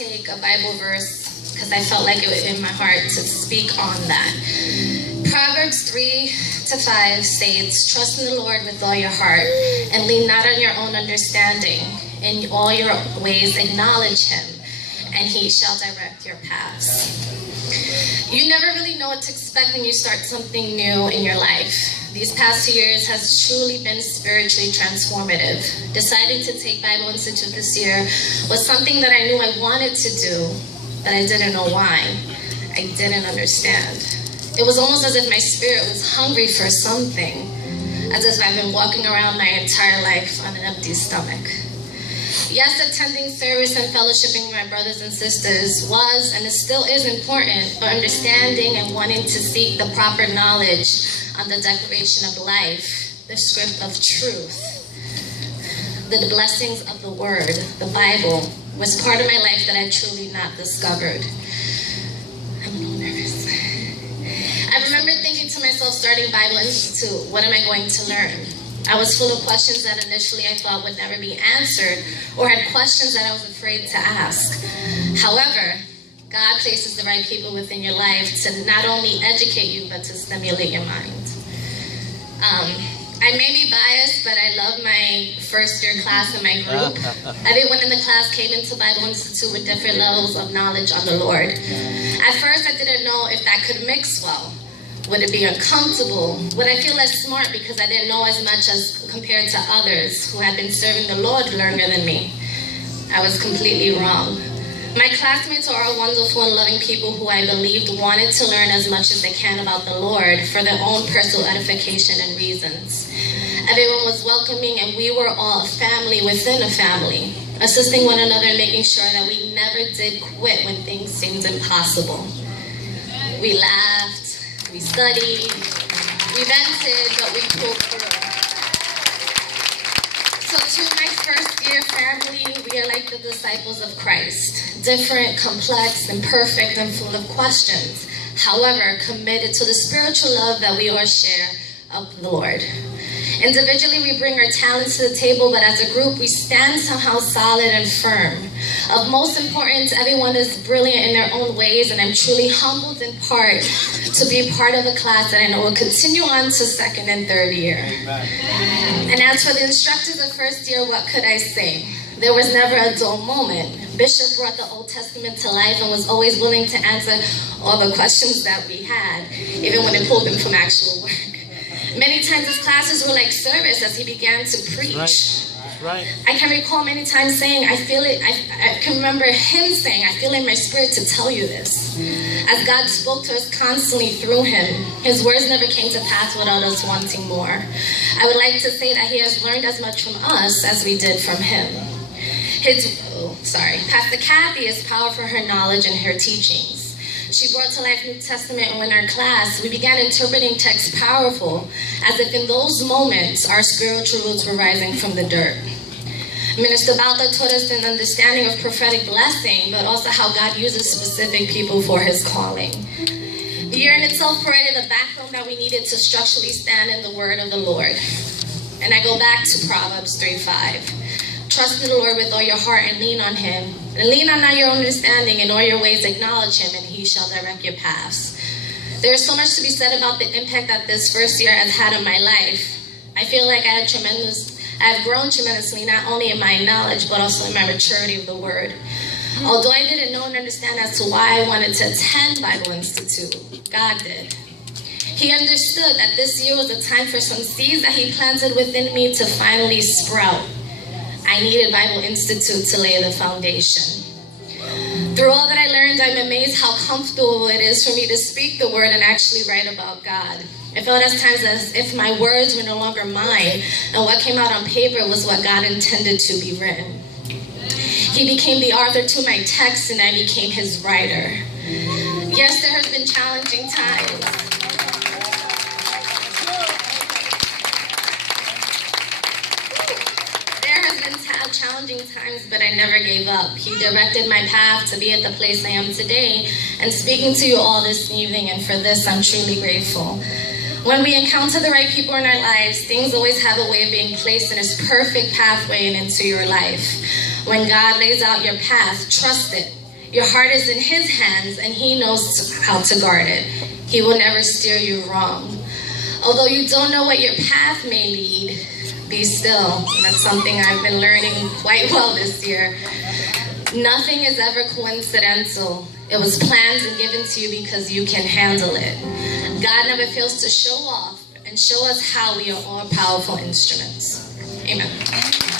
take a Bible verse because I felt like it was in my heart to speak on that. Proverbs 3-5 states, "Trust in the Lord with all your heart and lean not on your own understanding. In all your ways acknowledge him, and he shall direct your paths." You never really know what to expect when you start something new in your life. These past 2 years has truly been spiritually transformative. Deciding to take Bible Institute this year was something that I knew I wanted to do, but I didn't know why. I didn't understand. It was almost as if my spirit was hungry for something, as if I've been walking around my entire life on an empty stomach. Yes, attending service and fellowshipping with my brothers and sisters was and it still is important, but understanding and wanting to seek the proper knowledge on the declaration of life, the script of truth, the blessings of the word, the Bible, was part of my life that I truly not discovered. I'm a little nervous. I remember thinking to myself, starting Bible Institute, what am I going to learn? I was full of questions that initially I thought would never be answered, or had questions that I was afraid to ask. However, God places the right people within your life to not only educate you, but to stimulate your mind. I may be biased, but I love my first year class in my group. Everyone in the class came into Bible Institute with different levels of knowledge on the Lord. At first, I didn't know if that could mix well. Would it be uncomfortable? Would I feel less smart because I didn't know as much as compared to others who had been serving the Lord longer than me? I was completely wrong. My classmates are all wonderful and loving people who I believed wanted to learn as much as they can about the Lord for their own personal edification and reasons. Everyone was welcoming, and we were all a family within a family, assisting one another and making sure that we never did quit when things seemed impossible. We laughed, we studied, we vented, but we pulled through. So to my first year family, we are like the disciples of Christ. Different, complex, imperfect, and full of questions. However, committed to the spiritual love that we all share of the Lord. Individually, we bring our talents to the table, but as a group, we stand somehow solid and firm. Of most importance, everyone is brilliant in their own ways, and I'm truly humbled in part to be part of a class that I know will continue on to second and third year. And as for the instructors of first year, what could I say? There was never a dull moment. Bishop brought the Old Testament to life and was always willing to answer all the questions that we had, even when it pulled him from actual work. Many times his classes were like service as he began to preach. That's right. I can recall many times saying, I feel it, I can remember him saying, I feel in my spirit to tell you this. As God spoke to us constantly through him, his words never came to pass without us wanting more. I would like to say that he has learned as much from us as we did from him. Pastor Kathy is powerful for her knowledge and her teachings. She brought to life New Testament, and in our class, we began interpreting text powerful, as if in those moments, our spiritual roots were rising from the dirt. Minister Balta taught us an understanding of prophetic blessing, but also how God uses specific people for his calling. The year in itself provided the backbone that we needed to structurally stand in the word of the Lord. And I go back to Proverbs 3:5. Trust in the Lord with all your heart and lean on him. And lean on not your own understanding. In all your ways acknowledge him, and he shall direct your paths. There is so much to be said about the impact that this first year has had on my life. I feel like I have grown tremendously, not only in my knowledge, but also in my maturity of the word. Although I didn't know and understand as to why I wanted to attend Bible Institute, God did. He understood that this year was a time for some seeds that he planted within me to finally sprout. I needed Bible Institute to lay the foundation. Through all that I learned, I'm amazed how comfortable it is for me to speak the word and actually write about God. It felt at times as if my words were no longer mine, and what came out on paper was what God intended to be written. He became the author to my text, and I became his writer. Yes, there has been challenging times. Challenging times, but I never gave up. He directed my path to be at the place I am today and speaking to you all this evening, and for this I'm truly grateful. When we encounter the right people in our lives, things always have a way of being placed in this perfect pathway and into your life. When God lays out your path, trust it. Your heart is in His hands, and He knows how to guard it. He will never steer you wrong. Although you don't know what your path may lead, be still. That's something I've been learning quite well this year. Nothing is ever coincidental. It was planned and given to you because you can handle it. God never fails to show off and show us how we are all powerful instruments. Amen.